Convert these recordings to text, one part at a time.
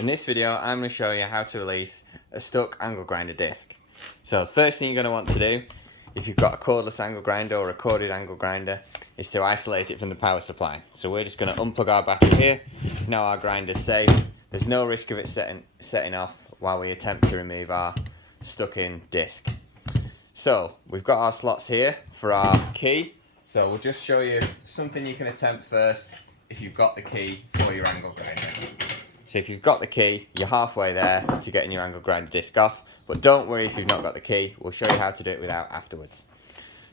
In this video, I'm going to show you how to release a stuck angle grinder disc. So first thing you're going to want to do, if you've got a cordless angle grinder or a corded angle grinder, is to isolate it from the power supply. So we're just going to unplug our battery here. Now our grinder's safe. There's no risk of it setting off while we attempt to remove our stuck in disc. So we've got our slots here for our key. So we'll just show you something you can attempt first if you've got the key for your angle grinder. So if you've got the key, you're halfway there to getting your angle grinder disc off, but don't worry if you've not got the key, we'll show you how to do it without afterwards.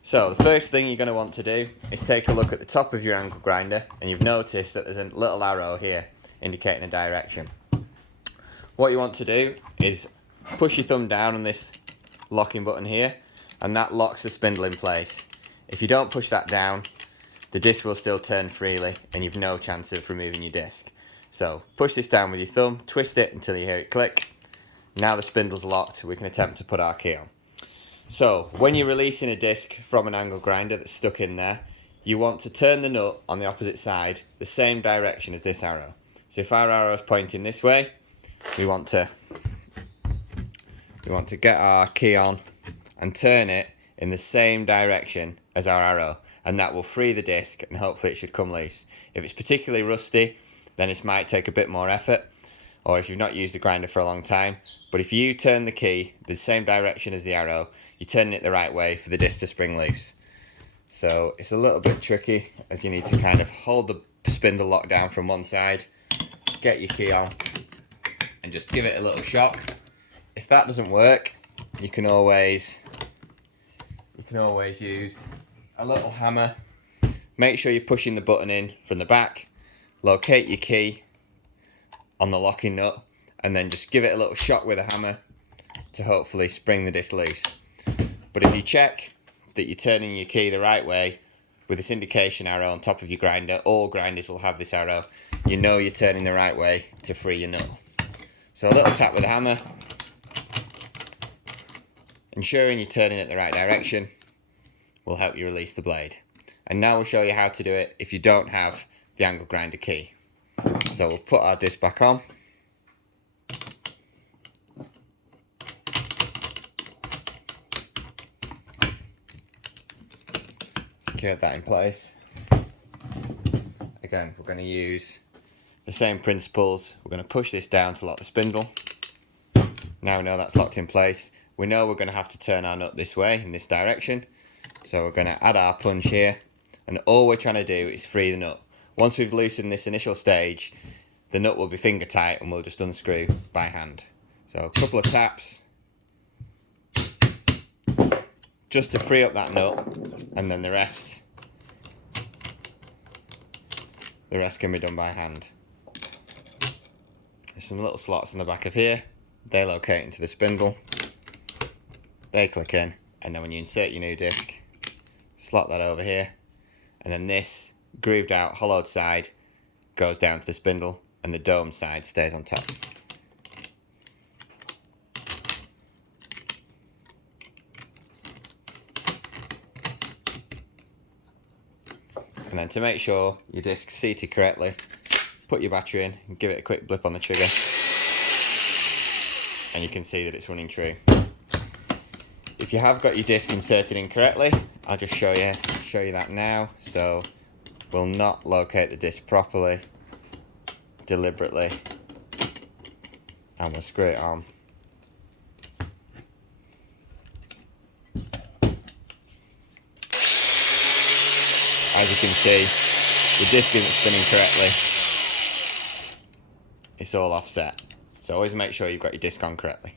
So the first thing you're going to want to do is take a look at the top of your angle grinder, and you've noticed that there's a little arrow here indicating a direction. What you want to do is push your thumb down on this locking button here, and that locks the spindle in place. If you don't push that down, the disc will still turn freely and you've no chance of removing your disc. So push this down with your thumb, twist it until you hear it click. Now the spindle's locked, we can attempt to put our key on. So when you're releasing a disc from an angle grinder that's stuck in there, you want to turn the nut on the opposite side, the same direction as this arrow. So if our arrow is pointing this way, we want to get our key on and turn it in the same direction as our arrow, and that will free the disc and hopefully it should come loose. If it's particularly rusty, then it might take a bit more effort, or if you've not used a grinder for a long time. But if you turn the key the same direction as the arrow, you're turning it the right way for the disc to spring loose. So it's a little bit tricky, as you need to kind of hold the spindle locked down from one side, get your key on, and just give it a little shock. If that doesn't work, you can always use a little hammer. Make sure you're pushing the button in from the back, locate your key on the locking nut, and then just give it a little shock with a hammer to hopefully spring the disc loose. But if you check that you're turning your key the right way with this indication arrow on top of your grinder, all grinders will have this arrow, you know you're turning the right way to free your nut. So a little tap with a hammer, ensuring you're turning it the right direction, will help you release the blade. And now we'll show you how to do it if you don't have the angle grinder key. So we'll put our disc back on. Secure that in place. Again, we're going to use the same principles. We're going to push this down to lock the spindle. Now we know that's locked in place. We know we're going to have to turn our nut this way, in this direction. So we're going to add our punch here, and all we're trying to do is free the nut. Once we've loosened this initial stage, the nut will be finger tight and we'll just unscrew by hand. So a couple of taps just to free up that nut, and then the rest can be done by hand. There's some little slots in the back of here. They locate into the spindle. They click in, and then when you insert your new disc, slot that over here, and then this grooved out hollowed side goes down to the spindle and the dome side stays on top. And then to make sure your disc's seated correctly, put your battery in and give it a quick blip on the trigger, and you can see that it's running true. If you have got your disc inserted incorrectly, I'll just show you that now. So we'll not locate the disc properly, deliberately, and we'll screw it on. As you can see, the disc isn't spinning correctly. It's all offset. So always make sure you've got your disc on correctly.